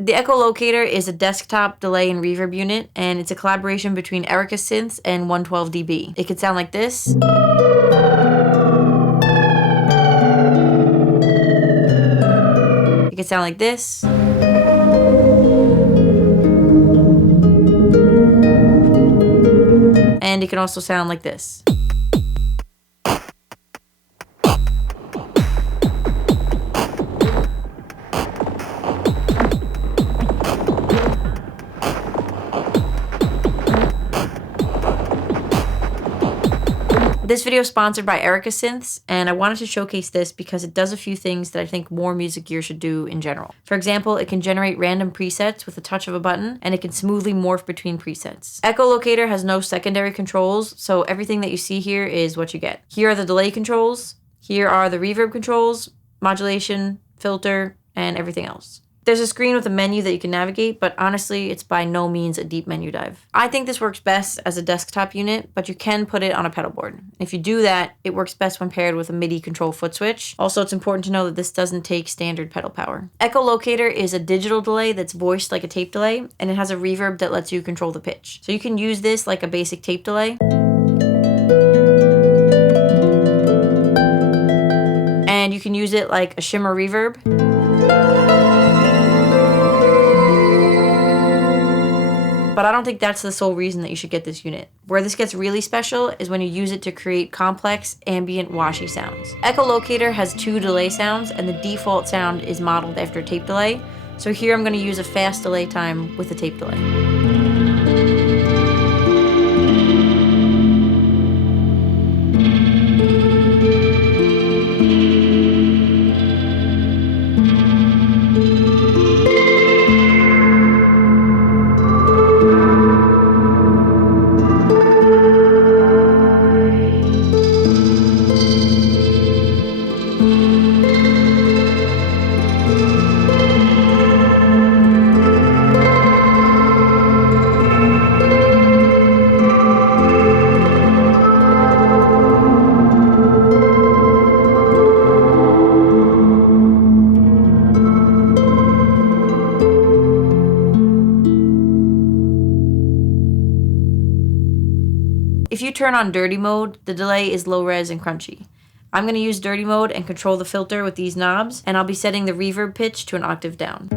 The Echolocator is a desktop delay and reverb unit, and it's a collaboration between Erica Synths and 112dB. It could sound like this. It could sound like this. And it can also sound like this. This video is sponsored by Erica Synths, and I wanted to showcase this because it does a few things that I think more music gear should do in general. For example, it can generate random presets with the touch of a button, and it can smoothly morph between presets. Echolocator has no secondary controls, so everything that you see here is what you get. Here are the delay controls, here are the reverb controls, modulation, filter, and everything else. There's a screen with a menu that you can navigate, but honestly, it's by no means a deep menu dive. I think this works best as a desktop unit, but you can put it on a pedal board. If you do that, it works best when paired with a MIDI control foot switch. Also, it's important to know that this doesn't take standard pedal power. Echolocator is a digital delay that's voiced like a tape delay, and it has a reverb that lets you control the pitch. So you can use this like a basic tape delay. And you can use it like a shimmer reverb. But I don't think that's the sole reason that you should get this unit. Where this gets really special is when you use it to create complex, ambient, washy sounds. Echolocator has 2 delay sounds, and the default sound is modeled after a tape delay. So here I'm going to use a fast delay time with a tape delay. If you turn on dirty mode, the delay is low res and crunchy. I'm going to use dirty mode and control the filter with these knobs, and I'll be setting the reverb pitch to an octave down.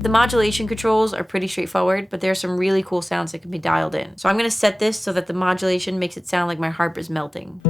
The modulation controls are pretty straightforward, but there are some really cool sounds that can be dialed in. So I'm going to set this so that the modulation makes it sound like my harp is melting.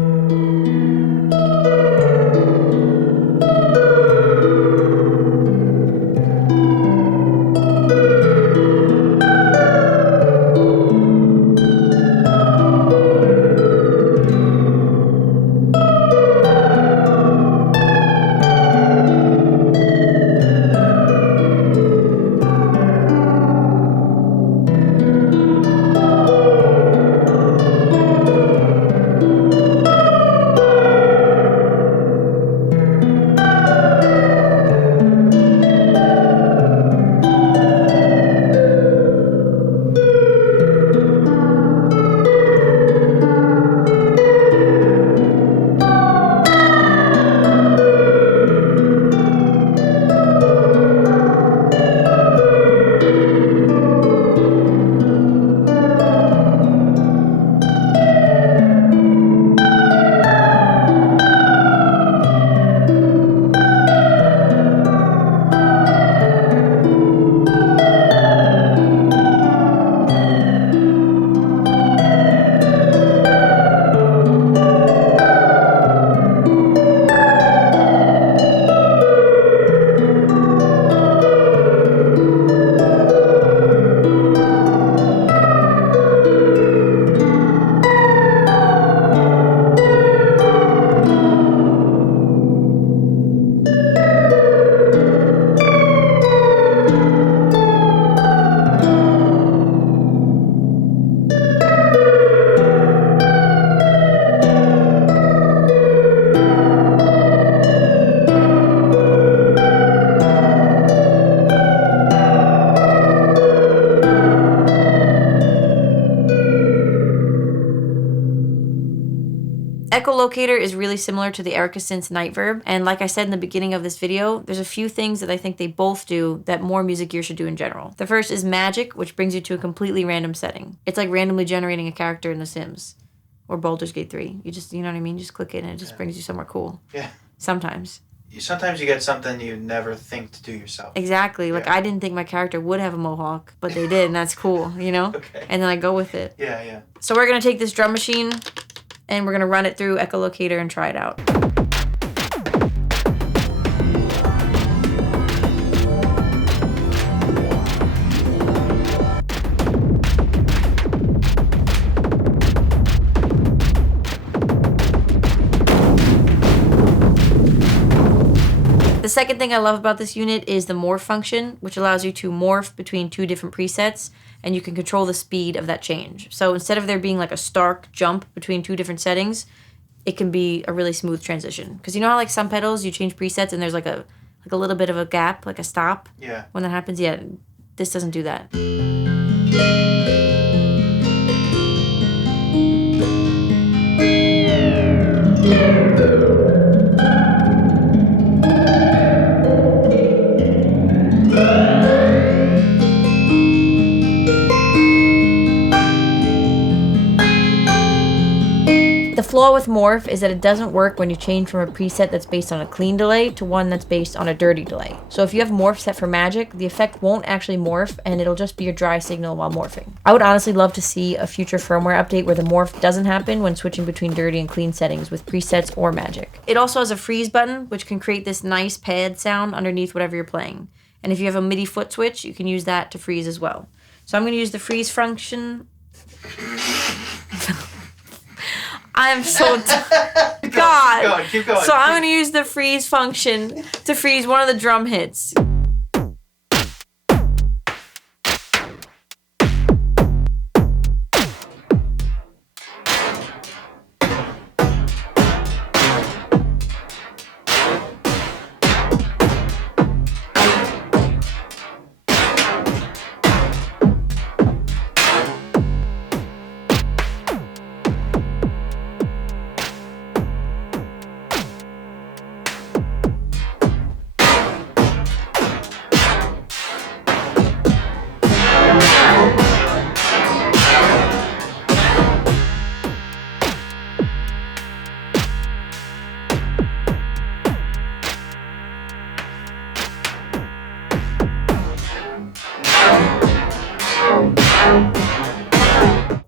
Echolocator is really similar to the Erica Synths Night Verb, and like I said in the beginning of this video, there's a few things that I think they both do that more music gear should do in general. The first is magic, which brings you to a completely random setting. It's like randomly generating a character in The Sims or Baldur's Gate 3. You just, you know what I mean? Just click it and it just brings you somewhere cool. Yeah. Sometimes you get something you never think to do yourself. Exactly. Like, I didn't think my character would have a mohawk, but they did, and that's cool, you know? Okay. And then I go with it. Yeah. So we're going to take this drum machine, and we're going to run it through Echolocator and try it out. The second thing I love about this unit is the morph function, which allows you to morph between two different presets, and you can control the speed of that change. So instead of there being like a stark jump between two different settings, it can be a really smooth transition. Because you know how like some pedals, you change presets and there's like a little bit of a gap, like a stop? Yeah. When that happens, yeah, this doesn't do that. The flaw with morph is that it doesn't work when you change from a preset that's based on a clean delay to one that's based on a dirty delay. So if you have morph set for magic, the effect won't actually morph and it'll just be a dry signal while morphing. I would honestly love to see a future firmware update where the morph doesn't happen when switching between dirty and clean settings with presets or magic. It also has a freeze button, which can create this nice pad sound underneath whatever you're playing. And if you have a MIDI foot switch, you can use that to freeze as well. So I'm going to use the freeze function. I'm so God. Keep going. So I'm going to use the freeze function to freeze one of the drum hits.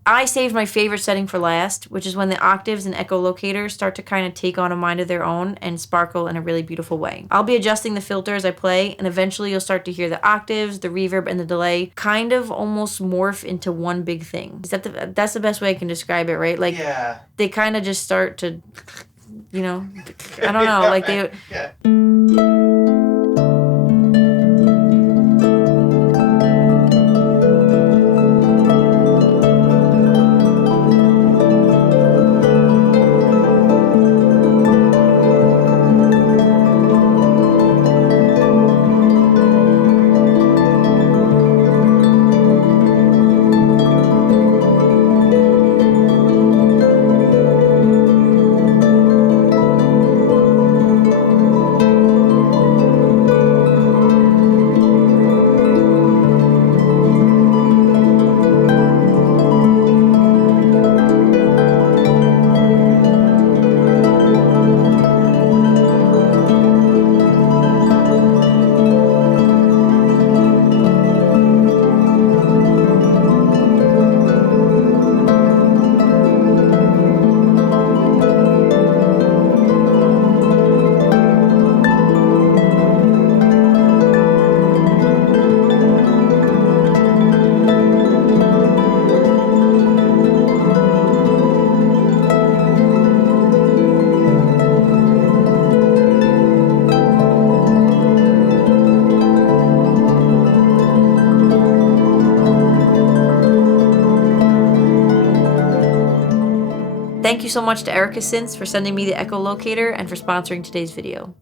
I saved my favorite setting for last, which is when the octaves and echolocator start to kind of take on a mind of their own and sparkle in a really beautiful way. I'll be adjusting the filter as I play, and eventually you'll start to hear the octaves, the reverb, and the delay kind of almost morph into one big thing. That's the best way I can describe it, right? Like, yeah. They kind of just start to, you know, I don't know, like they... Yeah. Thank you so much to Erica Synths for sending me the echolocator and for sponsoring today's video.